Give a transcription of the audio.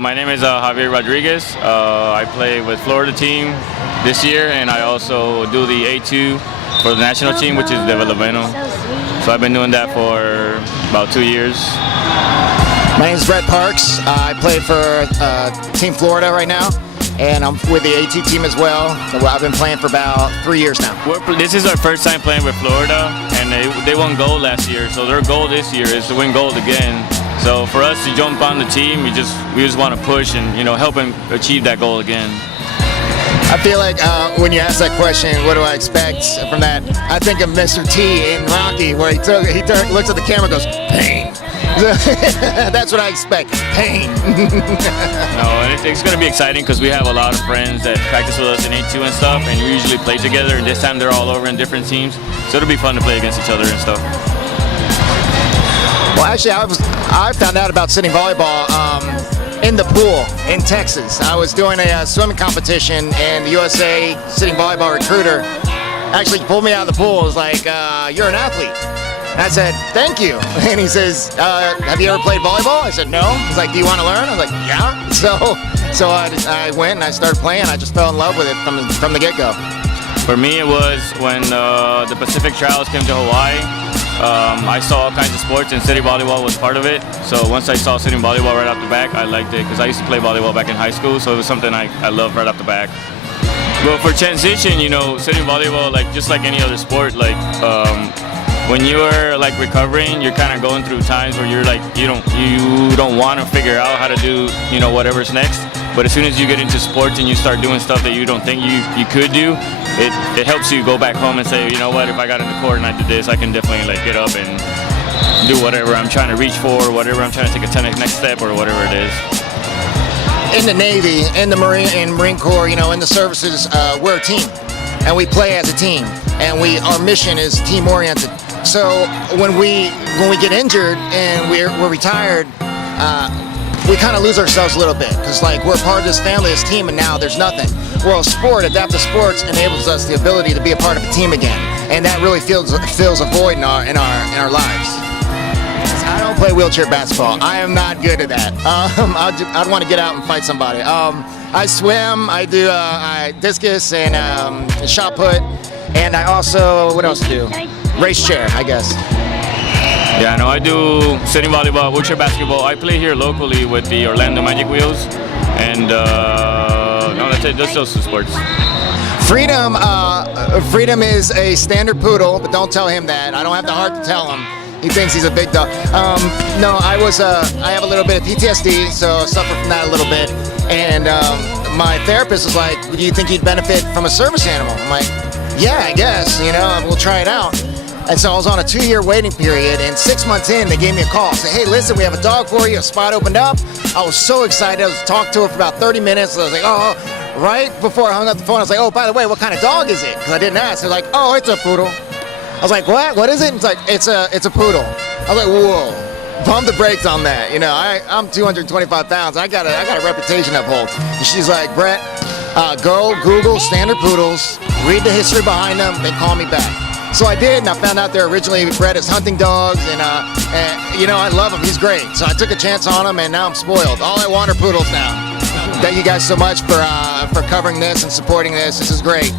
My name is Javier Rodriguez. I play with Florida team this year, and I also do the A2 for the national team, which is developmental. So I've been doing that for about 2 years. My name is Parks. I play for Team Florida right now, and I'm with the A2 team as well. I've been playing for about 3 years now. This is our first time playing with Florida, and they won gold last year. So their goal this year is to win gold again. So for us to jump on the team, we just want to push and help them achieve that goal again. I feel like when you ask that question, what do I expect from that? I think of Mr. T in Rocky, where he looks at the camera and goes, pain. That's what I expect, pain. No, and it's going to be exciting because we have a lot of friends that practice with us in A2 and stuff, and we usually play together, and this time they're all over in different teams. So it'll be fun to play against each other and stuff. Well, actually, I found out about sitting volleyball in the pool in Texas. I was doing a swimming competition, and the USA sitting volleyball recruiter actually pulled me out of the pool. It was like, you're an athlete. And I said, thank you. And he says, have you ever played volleyball? I said, no. He's like, do you want to learn? I was like, yeah. So I went and I started playing. I just fell in love with it from the get-go. For me, it was when the Pacific Trials came to Hawaii. I saw all kinds of sports, and city volleyball was part of it. So once I saw city volleyball right off the back, I liked it because I used to play volleyball back in high school, so it was something I loved right off the back. But for transition, city volleyball, just like any other sport, when you're recovering, you're kind of going through times where you're you don't want to figure out how to do whatever's next. But as soon as you get into sports and you start doing stuff that you don't think you could do, it helps you go back home and say, you know what, if I got in the court and I did this, I can definitely get up and do whatever I'm trying to reach for, whatever I'm trying to take a next step or whatever it is. In the Navy, in the Marine Corps, in the services, we're a team, and we play as a team, and our mission is team oriented. So when we get injured and we're retired, we kind of lose ourselves a little bit because we're part of this family, this team, and now there's nothing. Well, adaptive sports enables us the ability to be a part of a team again, and that really fills a void in our lives. I don't play wheelchair basketball. I am not good at that. I'd want to get out and fight somebody. I swim. I do discus and shot put, and I also what else do? Race chair, I guess. Yeah, no, I do sitting volleyball, wheelchair basketball. I play here locally with the Orlando Magic Wheels, and no, that's it. Just those two sports. Freedom is a standard poodle, but don't tell him that. I don't have the heart to tell him. He thinks he's a big dog. No, I have a little bit of PTSD, so I suffer from that a little bit. And my therapist was like, "Do you think you'd benefit from a service animal?" I'm like, "Yeah, I guess. We'll try it out." And so I was on a 2-year waiting period, and 6 months in, they gave me a call. Said, hey, listen, we have a dog for you. A spot opened up. I was so excited. I was talking to her for about 30 minutes. I was like, oh, right before I hung up the phone, I was like, oh, by the way, what kind of dog is it? Because I didn't ask. They're like, oh, it's a poodle. I was like, what? What is it? It's like, it's a poodle. I was like, whoa. Pump the brakes on that. I'm 225 pounds. I got a reputation to uphold. And she's like, Brett, go Google standard poodles, read the history behind them, then call me back. So I did, and I found out they're originally bred as hunting dogs, and I love him. He's great. So I took a chance on him, and now I'm spoiled. All I want are poodles now. Thank you guys so much for covering this and supporting this. This is great.